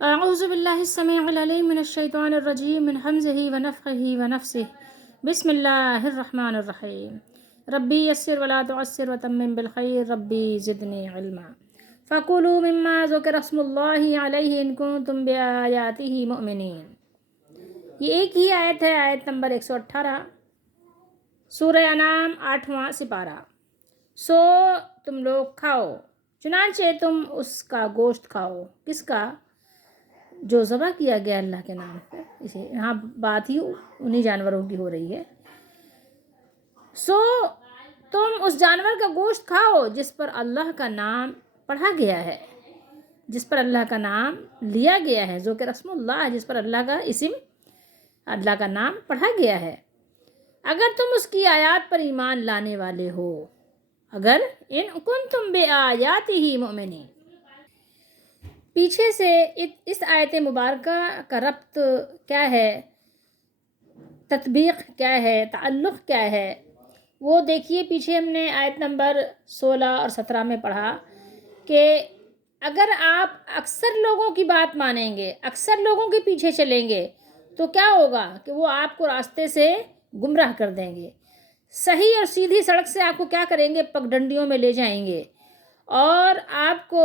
اعوذ باللہ السمیع العلیم من الشیطان الرجیم من حمزہ ونفخہ ونفسہ بسم اللہ الرحمن الرحیم ربی یسر ولا تعسر وتمم بالخیر ربی زدنی علما فکلوا مما ذکر اسم اللہ علیہ ان کنتم بآیاتہ مؤمنین۔ یہ ایک ہی آیت ہے، آیت نمبر 118، سورہ انعام 8واں سپارہ۔ سو تم لوگ کھاؤ، چنانچہ تم اس کا گوشت کھاؤ، کس کا؟ جو ذبح کیا گیا اللہ کے نام پر۔ اسے یہاں بات ہی انہی جانوروں کی ہو رہی ہے۔ سو تم اس جانور کا گوشت کھاؤ جس پر اللہ کا نام پڑھا گیا ہے، جس پر اللہ کا نام لیا گیا ہے، ذکر اسم اللہ، جس پر اللہ کا اسم، اللہ کا نام پڑھا گیا ہے، اگر تم اس کی آیات پر ایمان لانے والے ہو، اگر ان کنتم بآیاتہ مؤمنین۔ پیچھے سے اس آیت مبارکہ کا ربط کیا ہے، تطبیق کیا ہے، تعلق کیا ہے، وہ دیکھیے۔ پیچھے ہم نے آیت نمبر 16 اور 17 میں پڑھا کہ اگر آپ اکثر لوگوں کی بات مانیں گے، اکثر لوگوں کے پیچھے چلیں گے، تو کیا ہوگا کہ وہ آپ کو راستے سے گمراہ کر دیں گے، صحیح اور سیدھی سڑک سے آپ کو کیا کریں گے، پگڈنڈیوں میں لے جائیں گے، اور آپ کو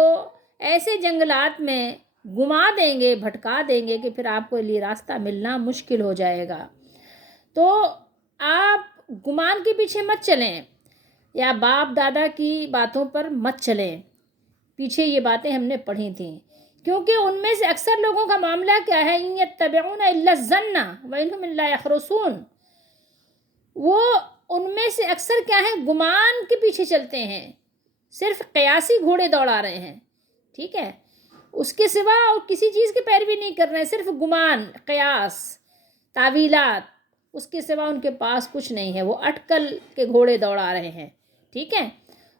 ایسے جنگلات میں گھما دیں گے، بھٹکا دیں گے کہ پھر آپ کو لیے راستہ ملنا مشکل ہو جائے گا۔ تو آپ گمان کے پیچھے مت چلیں، یا باپ دادا کی باتوں پر مت چلیں۔ پیچھے یہ باتیں ہم نے پڑھی تھیں، کیونکہ ان میں سے اکثر لوگوں کا معاملہ کیا ہے، ان یتبعون الا الظن وانہم الا یخرصون۔ وہ ان میں سے اکثر کیا ہے، گمان کے پیچھے چلتے ہیں، صرف قیاسی گھوڑے دوڑا رہے ہیں، ٹھیک ہے، اس کے سوا اور کسی چیز کی پیروی نہیں کر رہے ہیں، صرف گمان، قیاس، تعویلات، اس کے سوا ان کے پاس کچھ نہیں ہے، وہ اٹکل کے گھوڑے دوڑا رہے ہیں، ٹھیک ہے۔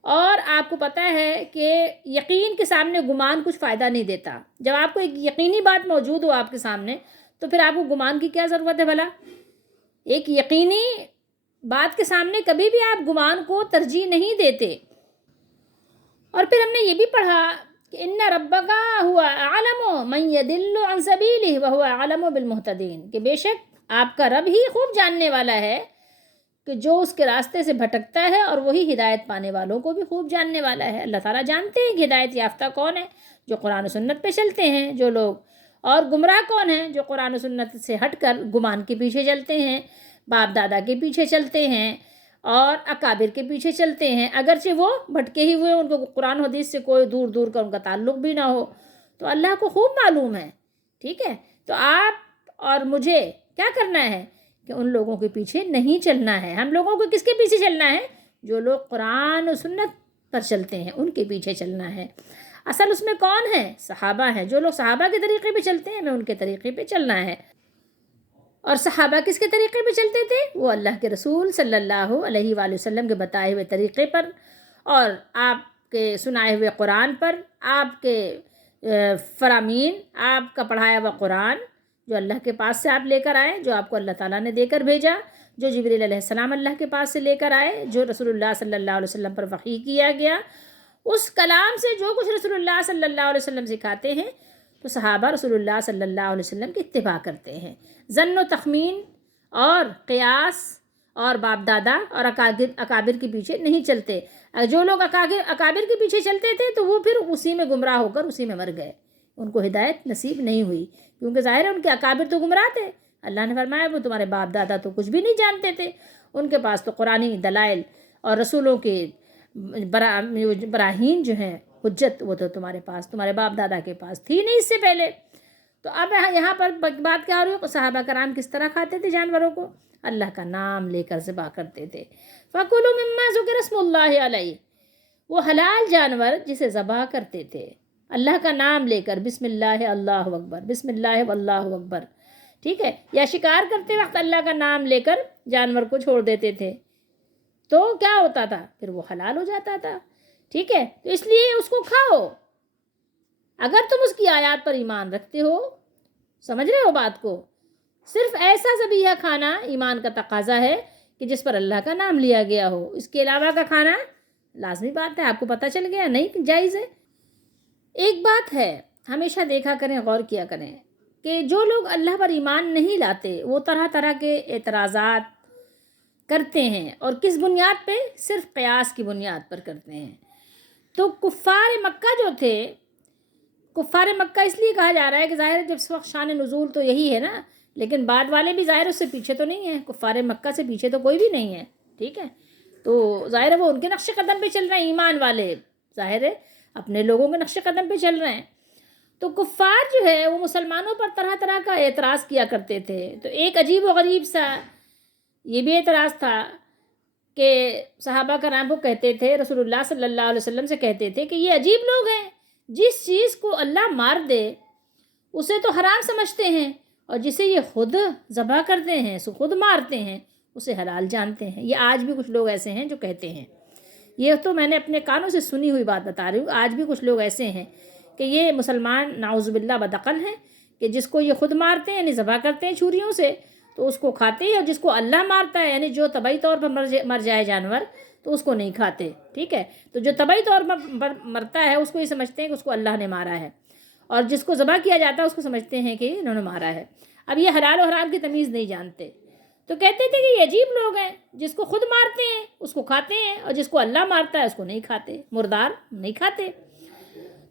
اور آپ کو پتہ ہے کہ یقین کے سامنے گمان کچھ فائدہ نہیں دیتا۔ جب آپ کو ایک یقینی بات موجود ہو آپ کے سامنے، تو پھر آپ کو گمان کی کیا ضرورت ہے بھلا؟ ایک یقینی بات کے سامنے کبھی بھی آپ گمان کو ترجیح نہیں دیتے۔ اور پھر ہم نے یہ بھی پڑھا کہ ان ربک هو اعلم من يضل عن سبیلہ وهو اعلم بالمہتدین، کہ بے شک آپ کا رب ہی خوب جاننے والا ہے کہ جو اس کے راستے سے بھٹکتا ہے، اور وہی ہدایت پانے والوں کو بھی خوب جاننے والا ہے۔ اللہ تعالیٰ جانتے ہیں کہ ہدایت یافتہ کون ہے، جو قرآن و سنت پہ چلتے ہیں جو لوگ، اور گمراہ کون ہیں، جو قرآن و سنت سے ہٹ کر گمان کے پیچھے چلتے ہیں، باپ دادا کے پیچھے چلتے ہیں، اور اکابر کے پیچھے چلتے ہیں، اگرچہ وہ بھٹکے ہی ہوئے، ان کو قرآن حدیث سے کوئی دور دور کا ان کا تعلق بھی نہ ہو، تو اللہ کو خوب معلوم ہے، ٹھیک ہے۔ تو آپ اور مجھے کیا کرنا ہے کہ ان لوگوں کے پیچھے نہیں چلنا ہے۔ ہم لوگوں کو کس کے پیچھے چلنا ہے؟ جو لوگ قرآن و سنت پر چلتے ہیں ان کے پیچھے چلنا ہے۔ اصل اس میں کون ہے؟ صحابہ ہیں۔ جو لوگ صحابہ کے طریقے پہ چلتے ہیں ہمیں ان کے طریقے پہ چلنا ہے۔ اور صحابہ کس کے طریقے پہ چلتے تھے؟ وہ اللہ کے رسول صلی اللہ علیہ وآلہ وسلم کے بتائے ہوئے طریقے پر، اور آپ کے سنائے ہوئے قرآن پر، آپ کے فرامین، آپ کا پڑھایا ہوا قرآن جو اللہ کے پاس سے آپ لے کر آئے، جو آپ کو اللہ تعالیٰ نے دے کر بھیجا، جو جبریل علیہ السلام اللہ کے پاس سے لے کر آئے، جو رسول اللہ صلی اللہ علیہ وسلم پر وحی کیا گیا، اس کلام سے جو کچھ رسول اللہ صلی اللہ علیہ وسلم سکھاتے ہیں، تو صحابہ رسول اللہ صلی اللہ علیہ وسلم کی اتباع کرتے ہیں۔ ظن و تخمین اور قیاس اور باپ دادا اور اکابر کے پیچھے نہیں چلتے۔ جو لوگ اکابر کے پیچھے چلتے تھے تو وہ پھر اسی میں گمراہ ہو کر اسی میں مر گئے، ان کو ہدایت نصیب نہیں ہوئی، کیونکہ ظاہر ہے ان کے اکابر تو گمراہ تھے۔ اللہ نے فرمایا وہ تمہارے باپ دادا تو کچھ بھی نہیں جانتے تھے، ان کے پاس تو قرآنی دلائل اور رسولوں کے براہین جو ہیں حجت، وہ تو تمہارے پاس، تمہارے باپ دادا کے پاس تھی نہیں اس سے پہلے۔ تو اب یہاں پر بات کیا ہو رہی ہے کہ صحابہ کرام کس طرح کھاتے تھے جانوروں کو؟ اللہ کا نام لے کر ذبح کرتے تھے۔ فَكُلُوا مِمَّا ذُكِرَ اسْمُ اللَّهِ عَلَيْهِ، وہ حلال جانور جسے ذبح کرتے تھے اللہ کا نام لے کر، بسم اللہ اللہ اکبر، بسم اللہ واللہ اکبر، ٹھیک ہے، یا شکار کرتے وقت اللہ کا نام لے کر جانور کو چھوڑ دیتے تھے، تو کیا ہوتا تھا؟ پھر وہ حلال ہو جاتا تھا، ٹھیک ہے۔ تو اس لیے اس کو کھاؤ اگر تم اس کی آیات پر ایمان رکھتے ہو۔ سمجھ رہے ہو بات کو؟ صرف ایسا ذبیحہ کھانا ایمان کا تقاضا ہے کہ جس پر اللہ کا نام لیا گیا ہو، اس کے علاوہ کا کھانا لازمی بات ہے، آپ کو پتہ چل گیا نہیں جائز ہے۔ ایک بات ہے ہمیشہ دیکھا کریں، غور کیا کریں کہ جو لوگ اللہ پر ایمان نہیں لاتے وہ طرح طرح کے اعتراضات کرتے ہیں، اور کس بنیاد پہ؟ صرف قیاس کی بنیاد پر کرتے ہیں۔ تو کفار مکہ جو تھے، کفار مکہ اس لیے کہا جا رہا ہے کہ ظاہر ہے جب اس وقت شان نزول تو یہی ہے نا، لیکن بعد والے بھی ظاہر اس سے پیچھے تو نہیں ہیں، کفار مکہ سے پیچھے تو کوئی بھی نہیں ہے، ٹھیک ہے؟ تو ظاہر ہے وہ ان کے نقش قدم پہ چل رہے ہیں، ایمان والے ظاہر ہے اپنے لوگوں کے نقش قدم پہ چل رہے ہیں۔ تو کفار جو ہے وہ مسلمانوں پر طرح طرح کا اعتراض کیا کرتے تھے۔ تو ایک عجیب و غریب سا یہ بھی اعتراض تھا کہ صحابہ کرام کو کہتے تھے، رسول اللہ صلی اللہ علیہ وسلم سے کہتے تھے کہ یہ عجیب لوگ ہیں، جس چیز کو اللہ مار دے اسے تو حرام سمجھتے ہیں، اور جسے یہ خود ذبح کرتے ہیں، سو خود مارتے ہیں، اسے حلال جانتے ہیں۔ یہ آج بھی کچھ لوگ ایسے ہیں جو کہتے ہیں، یہ تو میں نے اپنے کانوں سے سنی ہوئی بات بتا رہی ہوں، آج بھی کچھ لوگ ایسے ہیں کہ یہ مسلمان نعوذ باللہ بدعقل ہیں، کہ جس کو یہ خود مارتے ہیں یعنی ذبح کرتے ہیں چھریوں سے تو اس کو کھاتے ہیں، اور جس کو اللہ مارتا ہے یعنی جو طبعی طور پر مر جائے جانور تو اس کو نہیں کھاتے، ٹھیک ہے؟ تو جو طبعی طور پر مرتا ہے اس کو یہ سمجھتے ہیں کہ اس کو اللہ نے مارا ہے، اور جس کو ذبح کیا جاتا ہے اس کو سمجھتے ہیں کہ انہوں نے مارا ہے۔ اب یہ حلال و حرام کی تمیز نہیں جانتے، تو کہتے تھے کہ یہ عجیب لوگ ہیں، جس کو خود مارتے ہیں اس کو کھاتے ہیں، اور جس کو اللہ مارتا ہے اس کو نہیں کھاتے، مردار نہیں کھاتے۔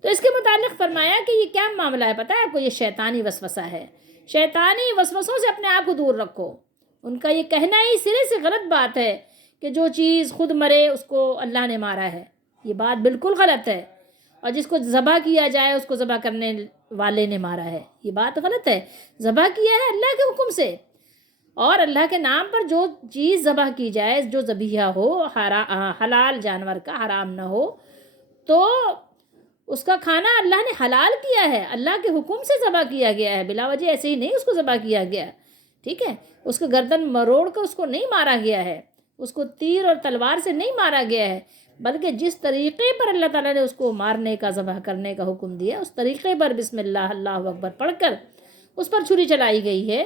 تو اس کے متعلق فرمایا کہ یہ کیا معاملہ ہے پتہ ہے آپ کو؟ یہ شیطانی وسوسہ ہے، شیطانی وسوسوں سے اپنے آپ کو دور رکھو۔ ان کا یہ کہنا ہی سرے سے غلط بات ہے کہ جو چیز خود مرے اس کو اللہ نے مارا ہے، یہ بات بالکل غلط ہے، اور جس کو ذبح کیا جائے اس کو ذبح کرنے والے نے مارا ہے، یہ بات غلط ہے۔ ذبح کیا ہے اللہ کے حکم سے، اور اللہ کے نام پر جو چیز ذبح کی جائے، جو ذبیحہ ہو حلال جانور کا، حرام نہ ہو، تو اس کا کھانا اللہ نے حلال کیا ہے، اللہ کے حکم سے ذبح کیا گیا ہے، بلا وجہ ایسے ہی نہیں اس کو ذبح کیا گیا، ٹھیک ہے؟ اس کو گردن مروڑ کر اس کو نہیں مارا گیا ہے، اس کو تیر اور تلوار سے نہیں مارا گیا ہے، بلکہ جس طریقے پر اللہ تعالیٰ نے اس کو مارنے کا، ذبح کرنے کا حکم دیا، اس طریقے پر بسم اللہ اللہ اکبر پڑھ کر اس پر چھری چلائی گئی ہے،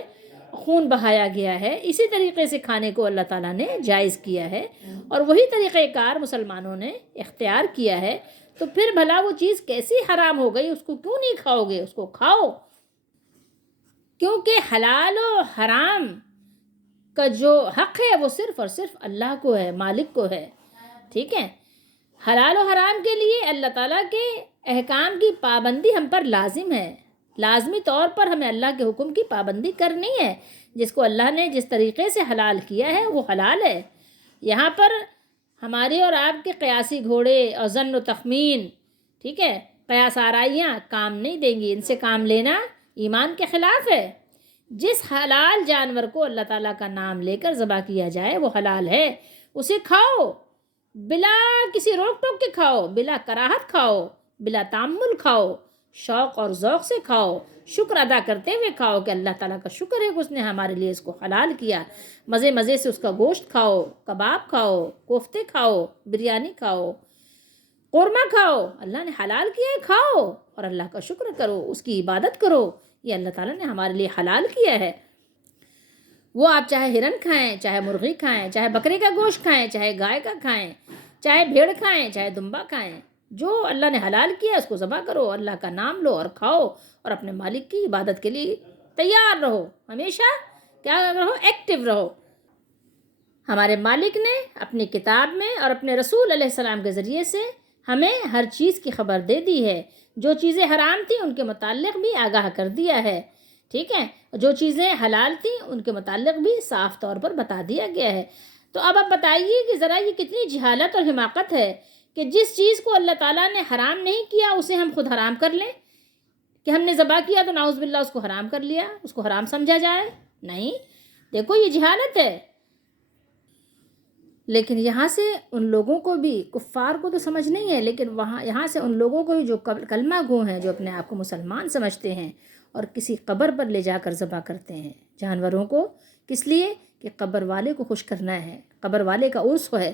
خون بہایا گیا ہے، اسی طریقے سے کھانے کو اللہ تعالیٰ نے جائز کیا ہے، اور وہی طریقہ کار مسلمانوں نے اختیار کیا ہے۔ تو پھر بھلا وہ چیز کیسی حرام ہو گئی؟ اس کو کیوں نہیں کھاؤ گے؟ اس کو کھاؤ، کیونکہ حلال و حرام کا جو حق ہے وہ صرف اور صرف اللہ کو ہے، مالک کو ہے، ٹھیک ہے؟ حلال و حرام کے لیے اللہ تعالیٰ کے احکام کی پابندی ہم پر لازم ہے، لازمی طور پر ہمیں اللہ کے حکم کی پابندی کرنی ہے۔ جس کو اللہ نے جس طریقے سے حلال کیا ہے وہ حلال ہے۔ یہاں پر ہمارے اور آپ کے قیاسی گھوڑے اور ظن و تخمین، ٹھیک ہے، قیاس آرائیاں کام نہیں دیں گی، ان سے کام لینا ایمان کے خلاف ہے۔ جس حلال جانور کو اللہ تعالیٰ کا نام لے کر ذبح کیا جائے وہ حلال ہے، اسے کھاؤ، بلا کسی روک ٹوک کے کھاؤ، بلا کراہت کھاؤ، بلا تعمل کھاؤ، شوق اور ذوق سے کھاؤ، شکر ادا کرتے ہوئے کھاؤ کہ اللہ تعالیٰ کا شکر ہے کہ اس نے ہمارے لیے اس کو حلال کیا۔ مزے مزے سے اس کا گوشت کھاؤ، کباب کھاؤ، کوفتے کھاؤ، بریانی کھاؤ، قورمہ کھاؤ، اللہ نے حلال کیا ہے، کھاؤ اور اللہ کا شکر کرو، اس کی عبادت کرو، یہ اللہ تعالیٰ نے ہمارے لیے حلال کیا ہے۔ وہ آپ چاہے ہرن کھائیں، چاہے مرغی کھائیں، چاہے بکرے کا گوشت کھائیں، چاہے گائے کا کھائیں، چاہے بھیڑ کھائیں، چاہے دمبا کھائیں، جو اللہ نے حلال کیا اس کو ذبح کرو، اللہ کا نام لو اور کھاؤ، اور اپنے مالک کی عبادت کے لیے تیار رہو، ہمیشہ کیا رہو؟ ایکٹیو رہو۔ ہمارے مالک نے اپنی کتاب میں اور اپنے رسول علیہ السلام کے ذریعے سے ہمیں ہر چیز کی خبر دے دی ہے، جو چیزیں حرام تھیں ان کے متعلق بھی آگاہ کر دیا ہے، ٹھیک ہے؟ جو چیزیں حلال تھیں ان کے متعلق بھی صاف طور پر بتا دیا گیا ہے۔ تو اب آپ بتائیے کہ ذرا یہ کتنی جہالت اور حماقت ہے کہ جس چیز کو اللہ تعالیٰ نے حرام نہیں کیا اسے ہم خود حرام کر لیں، کہ ہم نے ذبح کیا تو نعوذ باللہ اس کو حرام کر لیا، اس کو حرام سمجھا جائے؟ نہیں، دیکھو یہ جہالت ہے۔ لیکن یہاں سے ان لوگوں کو بھی، کفار کو تو سمجھ نہیں ہے، لیکن یہاں سے ان لوگوں کو بھی جو کلمہ گو ہیں، جو اپنے آپ کو مسلمان سمجھتے ہیں اور کسی قبر پر لے جا کر ذبح کرتے ہیں جانوروں کو، کس لیے؟ کہ قبر والے کو خوش کرنا ہے، قبر والے کا عرس ہے۔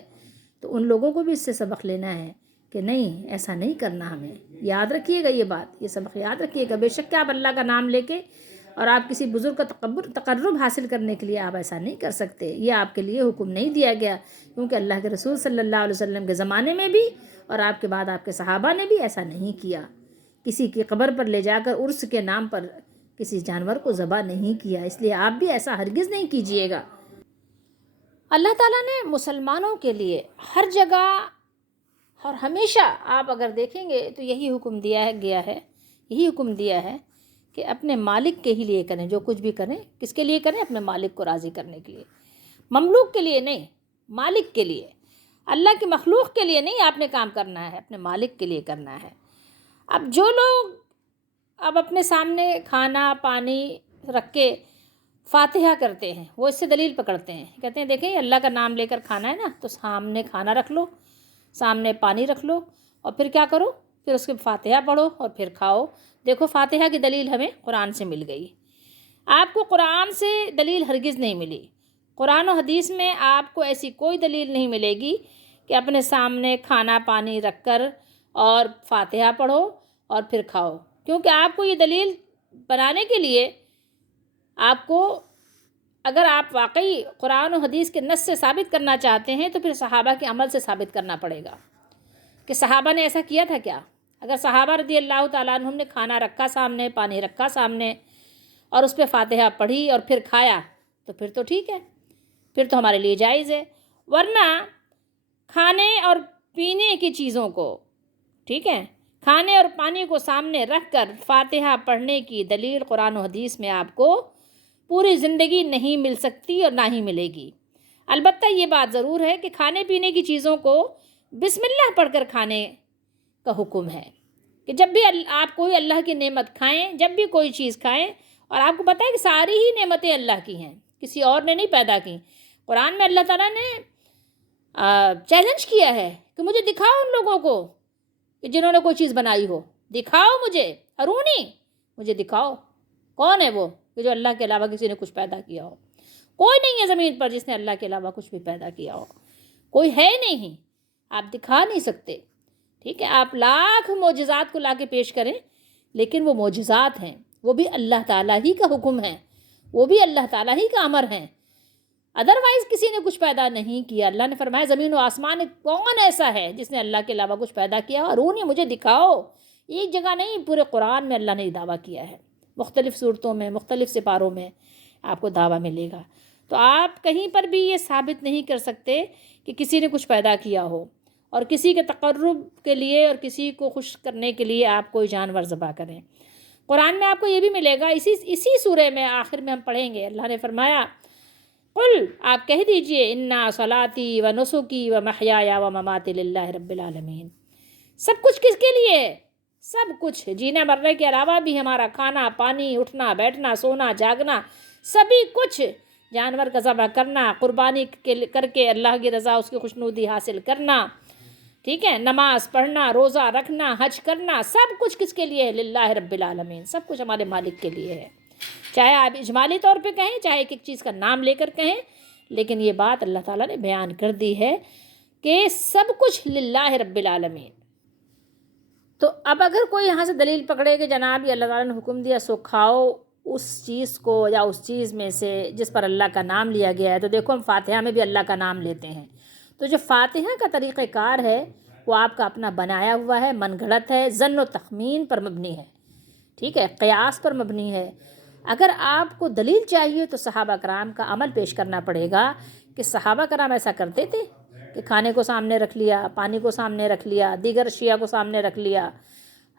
تو ان لوگوں کو بھی اس سے سبق لینا ہے کہ نہیں، ایسا نہیں کرنا ہمیں۔ یاد رکھیے گا یہ بات، یہ سبق یاد رکھیے گا۔ بے شک کہ آپ اللہ کا نام لے کے اور آپ کسی بزرگ کا تقرب حاصل کرنے کے لیے آپ ایسا نہیں کر سکتے، یہ آپ کے لیے حکم نہیں دیا گیا، کیونکہ اللہ کے رسول صلی اللہ علیہ وسلم کے زمانے میں بھی اور آپ کے بعد آپ کے صحابہ نے بھی ایسا نہیں کیا۔ کسی کی قبر پر لے جا کر عرس کے نام پر کسی جانور کو ذبح نہیں کیا، اس لیے آپ بھی ایسا ہرگز نہیں کیجیے گا۔ اللہ تعالیٰ نے مسلمانوں کے لیے ہر جگہ اور ہمیشہ آپ اگر دیکھیں گے تو یہی حکم دیا گیا ہے، یہی حکم دیا ہے کہ اپنے مالک کے ہی لیے کریں، جو کچھ بھی کریں کس کے لیے کریں؟ اپنے مالک کو راضی کرنے کے لیے، مملوک کے لیے نہیں، مالک کے لیے، اللہ کی مخلوق کے لیے نہیں آپ نے کام کرنا ہے، اپنے مالک کے لیے کرنا ہے۔ اب جو لوگ اب اپنے سامنے کھانا پانی رکھ کے فاتحہ کرتے ہیں، وہ اس سے دلیل پکڑتے ہیں، کہتے ہیں دیکھیں اللہ کا نام لے کر کھانا ہے نا، تو سامنے کھانا رکھ لو، سامنے پانی رکھ لو، اور پھر کیا کرو؟ پھر اس کے فاتحہ پڑھو اور پھر کھاؤ۔ دیکھو فاتحہ کی دلیل ہمیں قرآن سے مل گئی، آپ کو قرآن سے دلیل ہرگز نہیں ملی۔ قرآن و حدیث میں آپ کو ایسی کوئی دلیل نہیں ملے گی کہ اپنے سامنے کھانا پانی رکھ کر اور فاتحہ پڑھو اور پھر کھاؤ، کیونکہ آپ کو یہ دلیل بنانے کے لیے آپ کو، اگر آپ واقعی قرآن و حدیث کے نص سے ثابت کرنا چاہتے ہیں تو پھر صحابہ کے عمل سے ثابت کرنا پڑے گا کہ صحابہ نے ایسا کیا تھا کیا۔ اگر صحابہ رضی اللہ تعالیٰ عنہم نے کھانا رکھا سامنے، پانی رکھا سامنے اور اس پہ فاتحہ پڑھی اور پھر کھایا تو پھر تو ٹھیک ہے، پھر تو ہمارے لیے جائز ہے۔ ورنہ کھانے اور پینے کی چیزوں کو، ٹھیک ہے، کھانے اور پانی کو سامنے رکھ کر فاتحہ پڑھنے کی دلیل قرآن و حدیث میں آپ کو پوری زندگی نہیں مل سکتی اور نہ ہی ملے گی۔ البتہ یہ بات ضرور ہے کہ کھانے پینے کی چیزوں کو بسم اللہ پڑھ کر کھانے کا حکم ہے، کہ جب بھی آپ کوئی اللہ کی نعمت کھائیں، جب بھی کوئی چیز کھائیں، اور آپ کو پتہ ہے کہ ساری ہی نعمتیں اللہ کی ہیں، کسی اور نے نہیں پیدا کی۔ قرآن میں اللہ تعالیٰ نے چیلنج کیا ہے کہ مجھے دکھاؤ ان لوگوں کو کہ جنہوں نے کوئی چیز بنائی ہو، دکھاؤ مجھے، ارونی، مجھے دکھاؤ کون ہے وہ کہ جو اللہ کے علاوہ کسی نے کچھ پیدا کیا ہو۔ کوئی نہیں ہے زمین پر جس نے اللہ کے علاوہ کچھ بھی پیدا کیا ہو، کوئی ہے نہیں، آپ دکھا نہیں سکتے، ٹھیک ہے۔ آپ لاکھ معجزات کو لا کے پیش کریں لیکن وہ معجزات ہیں، وہ بھی اللہ تعالیٰ ہی کا حکم ہے، وہ بھی اللہ تعالیٰ ہی کا امر ہے، ادروائز کسی نے کچھ پیدا نہیں کیا۔ اللہ نے فرمایا زمین و آسمان کون ایسا ہے جس نے اللہ کے علاوہ کچھ پیدا کیا، ارونی، مجھے دکھاؤ۔ ایک جگہ نہیں، پورے قرآن میں اللہ نے دعویٰ کیا ہے، مختلف صورتوں میں، مختلف سپاروں میں آپ کو دعویٰ ملے گا۔ تو آپ کہیں پر بھی یہ ثابت نہیں کر سکتے کہ کسی نے کچھ پیدا کیا ہو اور کسی کے تقرب کے لیے اور کسی کو خوش کرنے کے لیے آپ کوئی جانور ذبح کریں۔ قرآن میں آپ کو یہ بھی ملے گا، اسی سورہ میں آخر میں ہم پڑھیں گے، اللہ نے فرمایا قل، آپ کہہ دیجئے انا صلاتی و نسکی و محیایا و مماتی للہ رب العالمین۔ سب کچھ کس کے لیے ہے؟ سب کچھ، جینے مرنے کے علاوہ بھی ہمارا کھانا پانی، اٹھنا بیٹھنا، سونا جاگنا، سبھی کچھ، جانور کا ذبح کرنا، قربانی کر کے اللہ کی رضا، اس کی خوشنودی حاصل کرنا، ٹھیک ہے، نماز پڑھنا، روزہ رکھنا، حج کرنا، سب کچھ کس کے لیے ہے؟ للہ رب العالمین، سب کچھ ہمارے مالک کے لیے ہے۔ چاہے آپ اجمالی طور پہ کہیں، چاہے ایک ایک چیز کا نام لے کر کہیں، لیکن یہ بات اللہ تعالیٰ نے بیان کر دی ہے کہ سب کچھ للہ رب العالمین۔ تو اب اگر کوئی یہاں سے دلیل پکڑے کہ جناب یہ اللہ تعالیٰ نے حکم دیا سو کھاؤ اس چیز کو یا اس چیز میں سے جس پر اللہ کا نام لیا گیا ہے، تو دیکھو ہم فاتحہ میں بھی اللہ کا نام لیتے ہیں، تو جو فاتحہ کا طریقہ کار ہے وہ آپ کا اپنا بنایا ہوا ہے، من گھڑت ہے، ظن و تخمین پر مبنی ہے، ٹھیک ہے، قیاس پر مبنی ہے۔ اگر آپ کو دلیل چاہیے تو صحابہ کرام کا عمل پیش کرنا پڑے گا کہ صحابہ کرام ایسا کرتے تھے کہ کھانے کو سامنے رکھ لیا، پانی کو سامنے رکھ لیا، دیگر اشیاء کو سامنے رکھ لیا،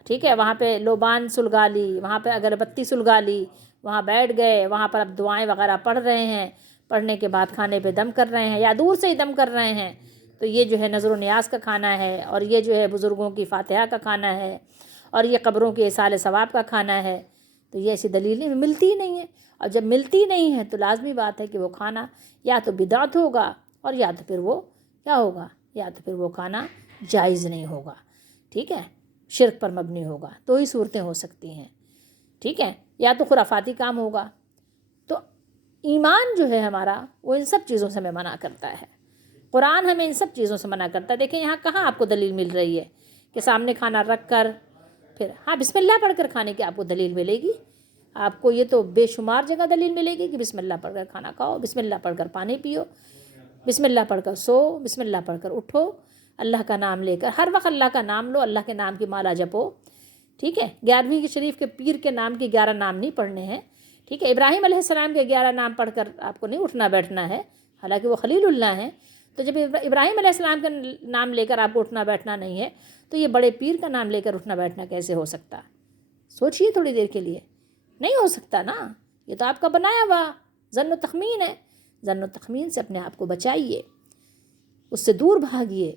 ٹھیک ہے، وہاں پہ لوبان سلگا لی، وہاں پہ اگربتی سلگا لی، وہاں بیٹھ گئے، وہاں پر اب دعائیں وغیرہ پڑھ رہے ہیں، پڑھنے کے بعد کھانے پہ دم کر رہے ہیں یا دور سے ہی دم کر رہے ہیں، تو یہ جو ہے نظر و نیاز کا کھانا ہے، اور یہ جو ہے بزرگوں کی فاتحہ کا کھانا ہے، اور یہ قبروں کے ایصال ثواب کا کھانا ہے۔ تو یہ ایسی دلیلیں ملتی ہی نہیں ہیں، اور جب ملتی نہیں ہیں تو لازمی بات ہے کہ وہ کھانا یا تو بدعت ہوگا اور یا تو پھر وہ کیا ہوگا، یا تو پھر وہ کھانا جائز نہیں ہوگا، ٹھیک ہے، شرک پر مبنی ہوگا، تو ہی صورتیں ہو سکتی ہیں، ٹھیک ہے، یا تو خرافاتی کام ہوگا۔ تو ایمان جو ہے ہمارا وہ ان سب چیزوں سے ہمیں منع کرتا ہے، قرآن ہمیں ان سب چیزوں سے منع کرتا ہے۔ دیکھیں یہاں کہاں آپ کو دلیل مل رہی ہے کہ سامنے کھانا رکھ کر پھر ہاں بسم اللہ پڑھ کر کھانے کی آپ کو دلیل ملے گی، آپ کو یہ تو بے شمار جگہ دلیل ملے گی کہ بسم اللہ پڑھ کر کھانا کھاؤ، بسم اللہ پڑھ کر پانی پیو، بسم اللہ پڑھ کر سو، بسم اللہ پڑھ کر اٹھو، اللہ کا نام لے کر ہر وقت اللہ کا نام لو، اللہ کے نام کی مالا جپو، ٹھیک ہے، 11ویں کی شریف کے پیر کے نام کے 11 نام نہیں پڑھنے ہیں، ٹھیک ہے، ابراہیم علیہ السلام کے 11 نام پڑھ کر آپ کو نہیں اٹھنا بیٹھنا ہے، حالانکہ وہ خلیل اللہ ہیں، تو جب ابراہیم علیہ السلام کا نام لے کر آپ کو اٹھنا بیٹھنا نہیں ہے تو یہ بڑے پیر کا نام لے کر اٹھنا بیٹھنا کیسے ہو سکتا؟ سوچئے تھوڑی دیر کے لیے، نہیں ہو سکتا نا، یہ تو آپ کا بنایا ہوا ظن و تخمین ہے۔ ظن و تخمین سے اپنے آپ کو بچائیے، اس سے دور بھاگیے،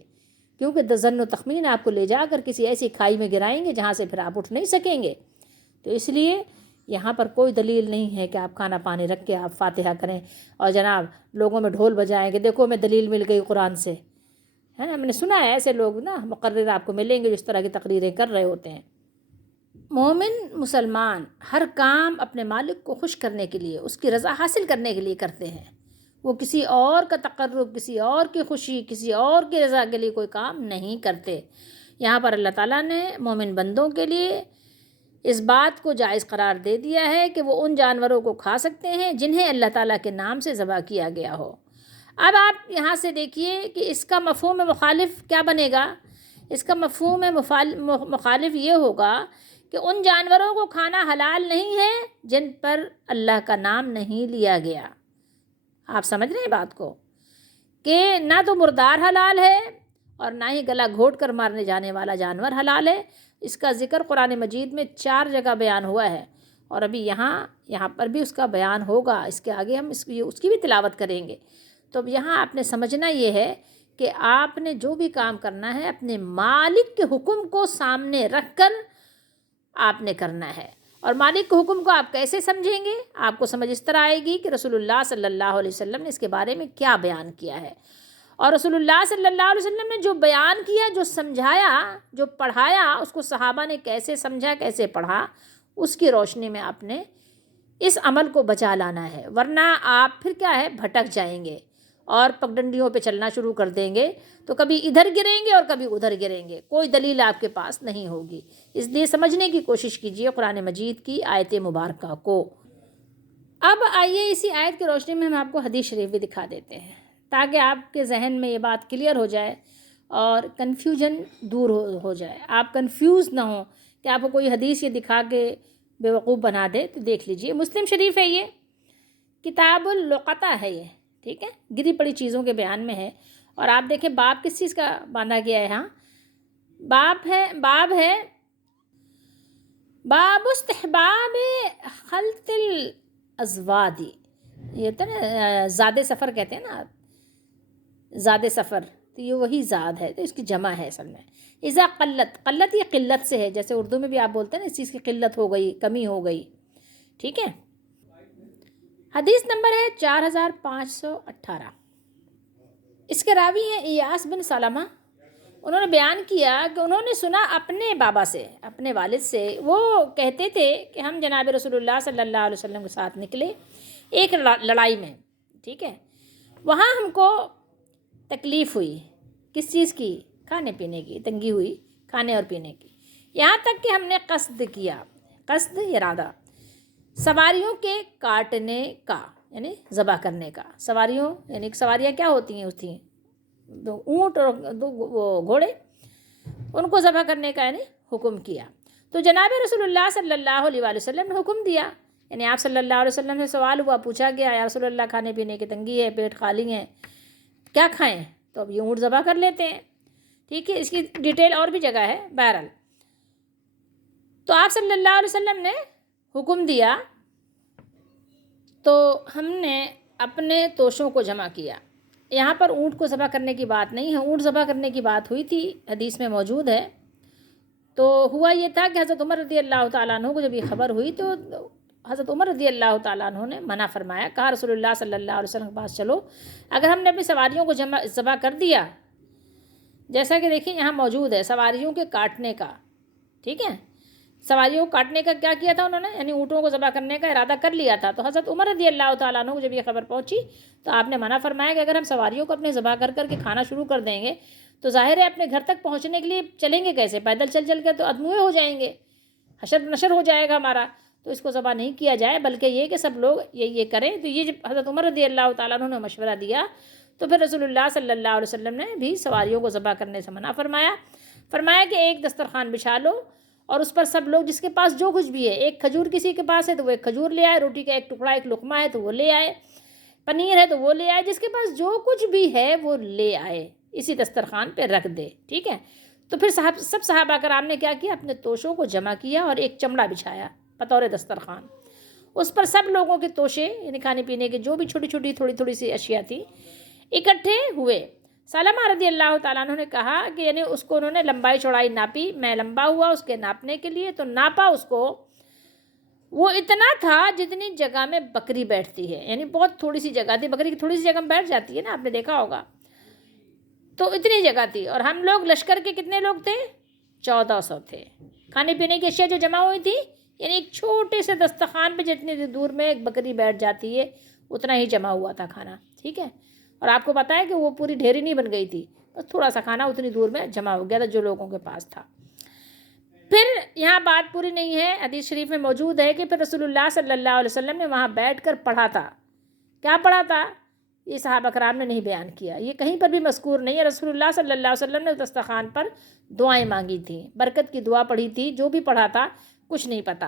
کیونکہ ظن و تخمین آپ کو لے جا کر کسی ایسی کھائی میں گرائیں گے جہاں سے پھر آپ اٹھ نہیں سکیں گے۔ تو اس لیے یہاں پر کوئی دلیل نہیں ہے کہ آپ کھانا پانی رکھ کے آپ فاتحہ کریں اور جناب لوگوں میں ڈھول بجائیں کہ دیکھو میں دلیل مل گئی قرآن سے، ہے نا، میں نے سنا ہے ایسے لوگ نا مقرر آپ کو ملیں گے جو اس طرح کی تقریریں کر رہے ہوتے ہیں۔ مومن مسلمان ہر کام اپنے مالک کو خوش کرنے کے لیے، اس کی رضا حاصل کرنے کے لیے کرتے ہیں، وہ کسی اور کا تقرب، کسی اور کی خوشی، کسی اور کی رضا کے لیے کوئی کام نہیں کرتے۔ یہاں پر اللہ تعالیٰ نے مومن بندوں کے لیے اس بات کو جائز قرار دے دیا ہے کہ وہ ان جانوروں کو کھا سکتے ہیں جنہیں اللہ تعالیٰ کے نام سے ذبح کیا گیا ہو۔ اب آپ یہاں سے دیکھیے کہ اس کا مفہوم مخالف کیا بنے گا؟ اس کا مفہوم مخالف یہ ہوگا کہ ان جانوروں کو کھانا حلال نہیں ہے جن پر اللہ کا نام نہیں لیا گیا۔ آپ سمجھ رہے ہیں بات کو، کہ نہ تو مردار حلال ہے اور نہ ہی گلا گھوٹ کر مارنے جانے والا جانور حلال ہے۔ اس کا ذکر قرآن مجید میں 4 جگہ بیان ہوا ہے، اور ابھی یہاں پر بھی اس کا بیان ہوگا، اس کے آگے ہم اس کی بھی تلاوت کریں گے۔ تو اب یہاں آپ نے سمجھنا یہ ہے کہ آپ نے جو بھی کام کرنا ہے اپنے مالک کے حکم کو سامنے رکھ کر آپ نے کرنا ہے۔ اور مالک کے حکم کو آپ کیسے سمجھیں گے؟ آپ کو سمجھ اس طرح آئے گی کہ رسول اللہ صلی اللہ علیہ وسلم نے اس کے بارے میں کیا بیان کیا ہے، اور رسول اللہ صلی اللہ علیہ وسلم نے جو بیان کیا، جو سمجھایا، جو پڑھایا، اس کو صحابہ نے کیسے سمجھا، کیسے پڑھا، اس کی روشنی میں آپ نے اس عمل کو بچا لانا ہے، ورنہ آپ پھر کیا ہے بھٹک جائیں گے اور پگڈنڈیوں پہ چلنا شروع کر دیں گے، تو کبھی ادھر گریں گے اور کبھی ادھر گریں گے، کوئی دلیل آپ کے پاس نہیں ہوگی۔ اس لیے سمجھنے کی کوشش کیجیے قرآن مجید کی آیت مبارکہ کو۔ اب آئیے اسی آیت کی روشنی میں ہم آپ کو حدیث شریف بھی دکھا دیتے ہیں، تاکہ آپ کے ذہن میں یہ بات کلیئر ہو جائے اور کنفیوژن دور ہو جائے، آپ کنفیوز نہ ہوں کہ آپ کو کوئی حدیث یہ دکھا کے بیوقوف بنا دے۔ تو دیکھ لیجئے، مسلم شریف ہے، یہ کتاب اللقطہ ہے، یہ ٹھیک ہے، گری پڑی چیزوں کے بیان میں ہے، اور آپ دیکھیں باب کس چیز کا باندھا گیا ہے، ہاں باب ہے باب استحباب خلط الازوادی، یہ ہوتا ہے نا زاد سفر کہتے ہیں نا، زاد سفر، تو یہ وہی زاد ہے، تو اس کی جمع ہے اصل میں۔ اذا قلت یہ قلت سے ہے، جیسے اردو میں بھی آپ بولتے ہیں نا اس چیز کی قلت ہو گئی، کمی ہو گئی، ٹھیک ہے۔ حدیث نمبر ہے 4518، اس کے راوی ہیں ایاس بن سلمہ۔ انہوں نے بیان کیا کہ انہوں نے سنا اپنے بابا سے، اپنے والد سے، وہ کہتے تھے کہ ہم جناب رسول اللہ صلی اللہ علیہ وسلم کے ساتھ نکلے ایک لڑائی میں، ٹھیک ہے، وہاں ہم کو تکلیف ہوئی، کس چیز کی؟ کھانے پینے کی تنگی ہوئی، کھانے اور پینے کی، یہاں تک کہ ہم نے قصد کیا، قصد ارادہ، سواریوں کے کاٹنے کا، یعنی ذبح کرنے کا۔ سواریوں یعنی سواریاں کیا ہوتی ہیں؟ 2 اونٹ اور 2 گھوڑے، ان کو ذبح کرنے کا یعنی حکم کیا۔ تو جناب رسول اللہ صلی اللہ علیہ وآلہ وسلم نے حکم دیا، یعنی آپ صلی اللہ علیہ وسلم سے سوال ہوا، پوچھا گیا یا رسول اللہ کھانے پینے کی تنگی ہے، پیٹ خالی ہے، کیا کھائیں؟ تو اب یہ اونٹ ذبح کر لیتے ہیں، ٹھیک ہے، اس کی ڈیٹیل اور بھی جگہ ہے، بہرحال تو آپ صلی اللہ علیہ وسلم نے حکم دیا، تو ہم نے اپنے توشوں کو جمع کیا۔ یہاں پر اونٹ کو ذبح کرنے کی بات نہیں ہے، اونٹ ذبح کرنے کی بات ہوئی تھی، حدیث میں موجود ہے۔ تو ہوا یہ تھا کہ حضرت عمر رضی اللہ تعالیٰ عنہ کو جب یہ خبر ہوئی تو حضرت عمر رضی اللہ تعالیٰ عنہ نے منع فرمایا، کہا رسول اللہ صلی اللہ علیہ وسلم کے پاس چلو، اگر ہم نے اپنی سواریوں کو ذبح کر دیا، جیسا کہ دیکھیں یہاں موجود ہے سواریوں کے کاٹنے کا، ٹھیک ہے، سواریوں کو کاٹنے کا کیا کیا تھا انہوں نے، یعنی اونٹوں کو ذبح کرنے کا ارادہ کر لیا تھا۔ تو حضرت عمر رضی اللہ تعالیٰ عنہ کو جب یہ خبر پہنچی تو آپ نے منع فرمایا کہ اگر ہم سواریوں کو اپنے ذبح کر کے کھانا شروع کر دیں گے تو ظاہر ہے اپنے گھر تک پہنچنے کے لیے چلیں گے کیسے؟ پیدل چل کے تو ادموے ہو جائیں گے، حشر نشر ہو جائے گا ہمارا، تو اس کو ذبح نہیں کیا جائے، بلکہ یہ کہ سب لوگ یہ کریں۔ تو یہ جب حضرت عمر رضی اللہ تعالیٰ عنہ نے مشورہ دیا تو پھر رسول اللہ صلی اللہ علیہ وسلم نے بھی سواریوں کو ذبح کرنے سے منع فرمایا کہ ایک دسترخوان بچھا لو اور اس پر سب لوگ جس کے پاس جو کچھ بھی ہے، ایک کھجور کسی کے پاس ہے تو وہ ایک کھجور لے آئے، روٹی کا ایک ٹکڑا ایک لقمہ ہے تو وہ لے آئے، پنیر ہے تو وہ لے آئے، جس کے پاس جو کچھ بھی ہے وہ لے آئے، اسی دسترخوان پہ رکھ دے، ٹھیک ہے۔ تو پھر سب صحابہ کرام نے کیا کیا، اپنے توشوں کو جمع کیا اور ایک چمڑا بچھایا بطور دسترخوان، اس پر سب لوگوں کے توشے یعنی کھانے پینے کے جو بھی چھوٹی چھوٹی تھوڑی تھوڑی سی اشیاء تھی اکٹھے ہوئے۔ سلمہ رضی اللہ تعالیٰ عنہ نے کہا کہ یعنی اس کو انہوں نے لمبائی چوڑائی ناپی، میں لمبا ہوا اس کے ناپنے کے لیے تو ناپا اس کو، وہ اتنا تھا جتنی جگہ میں بکری بیٹھتی ہے، یعنی بہت تھوڑی سی جگہ تھی، بکری کی تھوڑی سی جگہ میں بیٹھ جاتی ہے نا، آپ نے دیکھا ہوگا، تو اتنی جگہ تھی۔ اور ہم لوگ لشکر کے کتنے لوگ تھے؟ 1400 تھے۔ کھانے پینے کی اشیاء جو جمع ہوئی تھی یعنی ایک چھوٹے سے دسترخوان پہ جتنی دور میں ایک بکری بیٹھ جاتی ہے اتنا ہی جمع ہوا تھا کھانا، ٹھیک ہے۔ اور آپ کو پتہ ہے کہ وہ پوری ڈھیری نہیں بن گئی تھی، بس تھوڑا سا کھانا اتنی دور میں جمع ہو گیا تھا جو لوگوں کے پاس تھا۔ پھر یہاں بات پوری نہیں ہے، حدیث شریف میں موجود ہے کہ پھر رسول اللہ صلی اللہ علیہ وسلم نے وہاں بیٹھ کر پڑھا تھا۔ کیا پڑھا تھا؟ یہ صحابہ کرام نے نہیں بیان کیا، یہ کہیں پر بھی مذکور نہیں ہے۔ رسول اللہ صلی اللہ علیہ وسلم نے دسترخوان پر دعائیں مانگی تھیں، برکت کی دعا پڑھی تھی، جو بھی پڑھا تھا کچھ نہیں پتہ،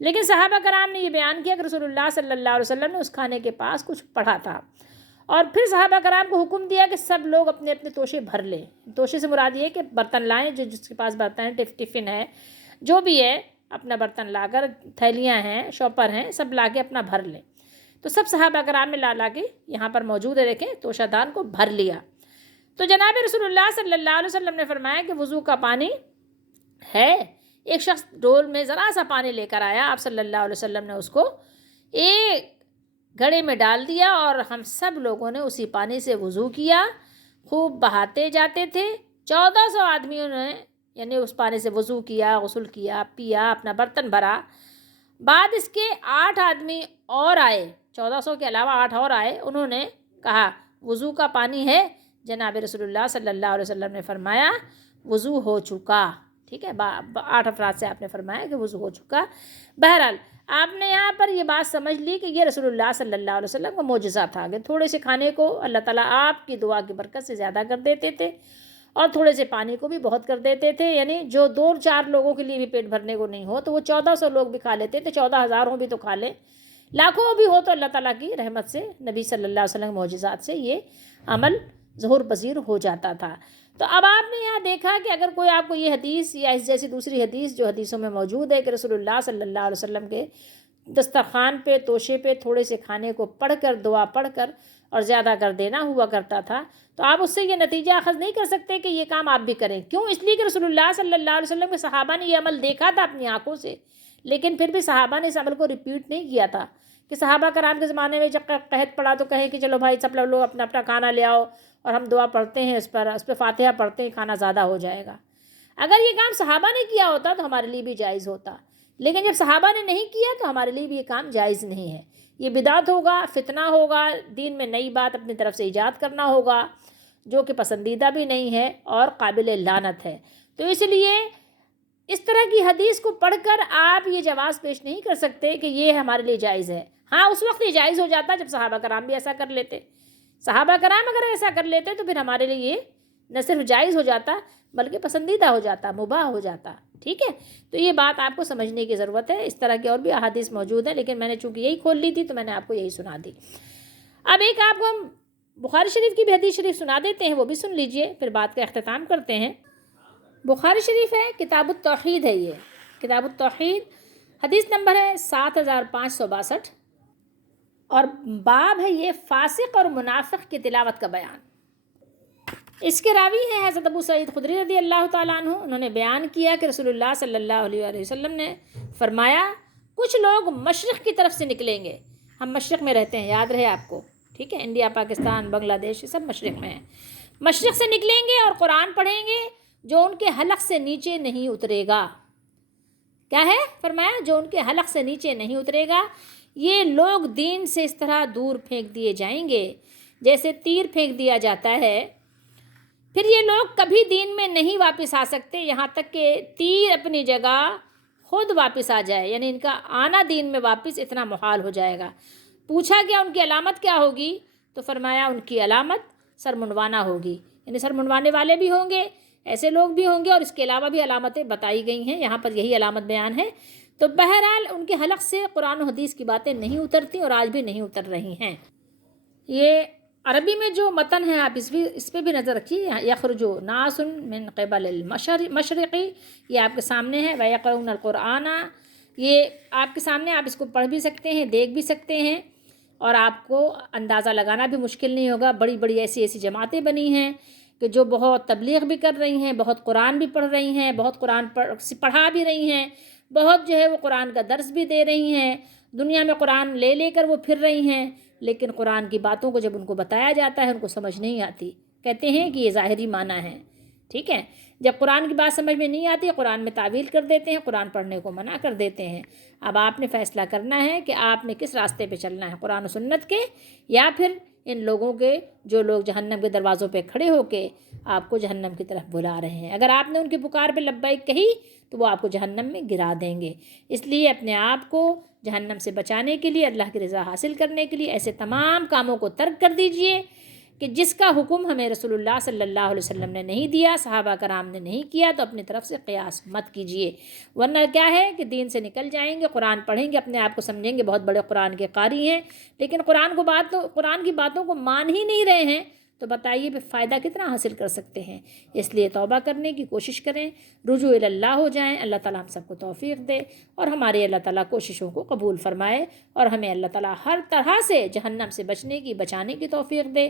لیکن صحابہ کرام نے یہ بیان کیا کہ رسول اللہ صلی اللہ علیہ وسلم نے اس کھانے کے پاس کچھ پڑھا تھا۔ اور پھر صحابہ کرام کو حکم دیا کہ سب لوگ اپنے اپنے توشے بھر لیں۔ توشے سے مراد یہ کہ برتن لائیں، جو جس کے پاس برتن ہے، ٹفن ہے، جو بھی ہے اپنا برتن لا کر، تھیلیاں ہیں، شوپر ہیں، سب لا کے اپنا بھر لیں۔ تو سب صحابہ کرام نے لا کے یہاں پر موجود ہے، دیکھیں توشہ دان کو بھر لیا۔ تو جناب رسول اللہ صلی اللہ علیہ وسلم نے فرمایا کہ وضو کا پانی ہے۔ ایک شخص ڈول میں ذرا سا پانی لے کر آیا، آپ صلی اللہ علیہ وسلم نے اس کو ایک گھڑے میں ڈال دیا اور ہم سب لوگوں نے اسی پانی سے وضو کیا، خوب بہاتے جاتے تھے۔ 1400 آدمیوں نے یعنی اس پانی سے وضو کیا، غسل کیا، پیا، اپنا برتن بھرا۔ بعد اس کے 8 آدمی اور آئے، 1400 کے علاوہ 8 اور آئے، انہوں نے کہا وضو کا پانی ہے؟ جناب رسول اللہ صلی اللہ علیہ وسلم نے فرمایا وضو ہو چکا، ٹھیک ہے۔ 8 افراد سے آپ نے فرمایا کہ وضو ہو چکا۔ بہرحال آپ نے یہاں پر یہ بات سمجھ لی کہ یہ رسول اللہ صلی اللہ علیہ وسلم کا معجزہ تھا کہ تھوڑے سے کھانے کو اللہ تعالیٰ آپ کی دعا کی برکت سے زیادہ کر دیتے تھے اور تھوڑے سے پانی کو بھی بہت کر دیتے تھے، یعنی جو 2-4 لوگوں کے لیے بھی پیٹ بھرنے کو نہیں ہو تو وہ 1400 لوگ بھی کھا لیتے تھے، 14,000 ہوں بھی تو کھا لیں، لاکھوں بھی ہو تو اللہ تعالیٰ کی رحمت سے، نبی صلی اللہ علیہ وسلم کے معجزات سے یہ عمل ظہور پذیر ہو جاتا تھا۔ تو اب آپ نے یہاں دیکھا کہ اگر کوئی آپ کو یہ حدیث یا اس جیسی دوسری حدیث جو حدیثوں میں موجود ہے کہ رسول اللہ صلی اللہ علیہ وسلم کے دسترخوان پہ، توشے پہ تھوڑے سے کھانے کو پڑھ کر، دعا پڑھ کر اور زیادہ کر دینا ہوا کرتا تھا، تو آپ اس سے یہ نتیجہ اخذ نہیں کر سکتے کہ یہ کام آپ بھی کریں۔ کیوں؟ اس لیے کہ رسول اللہ صلی اللہ علیہ وسلم کے صحابہ نے یہ عمل دیکھا تھا اپنی آنکھوں سے، لیکن پھر بھی صحابہ نے اس عمل کو ریپیٹ نہیں کیا تھا کہ صحابہ کرام کے زمانے میں جب قحط پڑا تو کہیں کہ چلو بھائی سب لوگ اپنا اپنا کھانا لے آؤ اور ہم دعا پڑھتے ہیں، اس پہ فاتحہ پڑھتے ہیں، کھانا زیادہ ہو جائے گا۔ اگر یہ کام صحابہ نے کیا ہوتا تو ہمارے لیے بھی جائز ہوتا، لیکن جب صحابہ نے نہیں کیا تو ہمارے لیے بھی یہ کام جائز نہیں ہے۔ یہ بدعت ہوگا، فتنہ ہوگا، دین میں نئی بات اپنی طرف سے ایجاد کرنا ہوگا جو کہ پسندیدہ بھی نہیں ہے اور قابل لعنت ہے۔ تو اس لیے اس طرح کی حدیث کو پڑھ کر آپ یہ جواز پیش نہیں کر سکتے کہ یہ ہمارے لیے جائز ہے۔ ہاں اس وقت یہ جائز ہو جاتا جب صحابہ کرام بھی ایسا کر لیتے، صحابہ کرام اگر ایسا کر لیتے تو پھر ہمارے لیے یہ نہ صرف جائز ہو جاتا بلکہ پسندیدہ ہو جاتا، مباح ہو جاتا، ٹھیک ہے۔ تو یہ بات آپ کو سمجھنے کی ضرورت ہے۔ اس طرح کی اور بھی احادیث موجود ہیں لیکن میں نے چونکہ یہی کھول لی تھی تو میں نے آپ کو یہی سنا دی۔ اب ایک آپ کو ہم بخاری شریف کی بھی حدیث شریف سنا دیتے ہیں، وہ بھی سن لیجئے، پھر بات کا اختتام کرتے ہیں۔ بخاری شریف ہے، کتاب التوحید ہے، یہ کتاب التوحید، حدیث نمبر ہے 7562 اور باب ہے یہ فاسق اور منافق کی تلاوت کا بیان۔ اس کے راوی ہیں حضرت ابو سعید خدری رضی اللہ تعالیٰ عنہ، انہوں نے بیان کیا کہ رسول اللہ صلی اللہ علیہ وسلم نے فرمایا کچھ لوگ مشرق کی طرف سے نکلیں گے، ہم مشرق میں رہتے ہیں، یاد رہے آپ کو، ٹھیک ہے، انڈیا، پاکستان، بنگلہ دیش، یہ سب مشرق میں ہیں، مشرق سے نکلیں گے اور قرآن پڑھیں گے جو ان کے حلق سے نیچے نہیں اترے گا۔ کیا ہے؟ فرمایا جو ان کے حلق سے نیچے نہیں اترے گا۔ یہ لوگ دین سے اس طرح دور پھینک دیے جائیں گے جیسے تیر پھینک دیا جاتا ہے، پھر یہ لوگ کبھی دین میں نہیں واپس آ سکتے یہاں تک کہ تیر اپنی جگہ خود واپس آ جائے، یعنی ان کا آنا دین میں واپس اتنا محال ہو جائے گا۔ پوچھا گیا ان کی علامت کیا ہوگی؟ تو فرمایا ان کی علامت سر منڈوانا ہوگی، یعنی سر منڈوانے والے بھی ہوں گے، ایسے لوگ بھی ہوں گے، اور اس کے علاوہ بھی علامتیں بتائی گئی ہیں، یہاں پر یہی علامت بیان ہے۔ تو بہرحال ان کے حلق سے قرآن و حدیث کی باتیں نہیں اترتی، اور آج بھی نہیں اتر رہی ہیں۔ یہ عربی میں جو متن ہے، آپ اس پہ بھی نظر رکھیے، یخرج ناس من قبل المشرقی، یہ آپ کے سامنے ہے، وَيَقْرَؤُونَ الْقُرْآنَ، یہ آپ کے سامنے، آپ اس کو پڑھ بھی سکتے ہیں، دیکھ بھی سکتے ہیں، اور آپ کو اندازہ لگانا بھی مشکل نہیں ہوگا۔ بڑی بڑی ایسی جماعتیں بنی ہیں کہ جو بہت تبلیغ بھی کر رہی ہیں، بہت قرآن بھی پڑھ رہی ہیں، بہت قرآن پڑھا بھی رہی ہیں، بہت جو ہے وہ قرآن کا درس بھی دے رہی ہیں، دنیا میں قرآن لے کر وہ پھر رہی ہیں، لیکن قرآن کی باتوں کو جب ان کو بتایا جاتا ہے ان کو سمجھ نہیں آتی، کہتے ہیں کہ یہ ظاہری معنی ہے، ٹھیک ہے۔ جب قرآن کی بات سمجھ میں نہیں آتی، قرآن میں تعویل کر دیتے ہیں، قرآن پڑھنے کو منع کر دیتے ہیں۔ اب آپ نے فیصلہ کرنا ہے کہ آپ نے کس راستے پہ چلنا ہے، قرآن و سنت کے، یا پھر ان لوگوں کے جو لوگ جہنم کے دروازوں پہ کھڑے ہو کے آپ کو جہنم کی طرف بلا رہے ہیں۔ اگر آپ نے ان کی پکار پہ لبیک کہی تو وہ آپ کو جہنم میں گرا دیں گے۔ اس لیے اپنے آپ کو جہنم سے بچانے کے لیے، اللہ کی رضا حاصل کرنے کے لیے ایسے تمام کاموں کو ترک کر دیجئے کہ جس کا حکم ہمیں رسول اللہ صلی اللہ علیہ وسلم نے نہیں دیا، صحابہ کرام نے نہیں کیا، تو اپنی طرف سے قیاس مت کیجئے، ورنہ کیا ہے کہ دین سے نکل جائیں گے، قرآن پڑھیں گے، اپنے آپ کو سمجھیں گے بہت بڑے قرآن کے قاری ہیں، لیکن قرآن کی باتوں کو مان ہی نہیں رہے ہیں، تو بتائیے پھر فائدہ کتنا حاصل کر سکتے ہیں۔ اس لیے توبہ کرنے کی کوشش کریں، رجوع اللہ ہو جائیں، اللہ تعالیٰ ہم سب کو توفیق دے، اور ہماری اللہ تعالیٰ کوششوں کو قبول فرمائے، اور ہمیں اللہ تعالیٰ ہر طرح سے جہنم سے بچانے کی توفیق دے،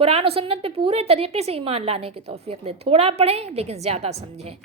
قرآن و سنت پہ پورے طریقے سے ایمان لانے کی توفیق دے۔ تھوڑا پڑھیں لیکن زیادہ سمجھیں۔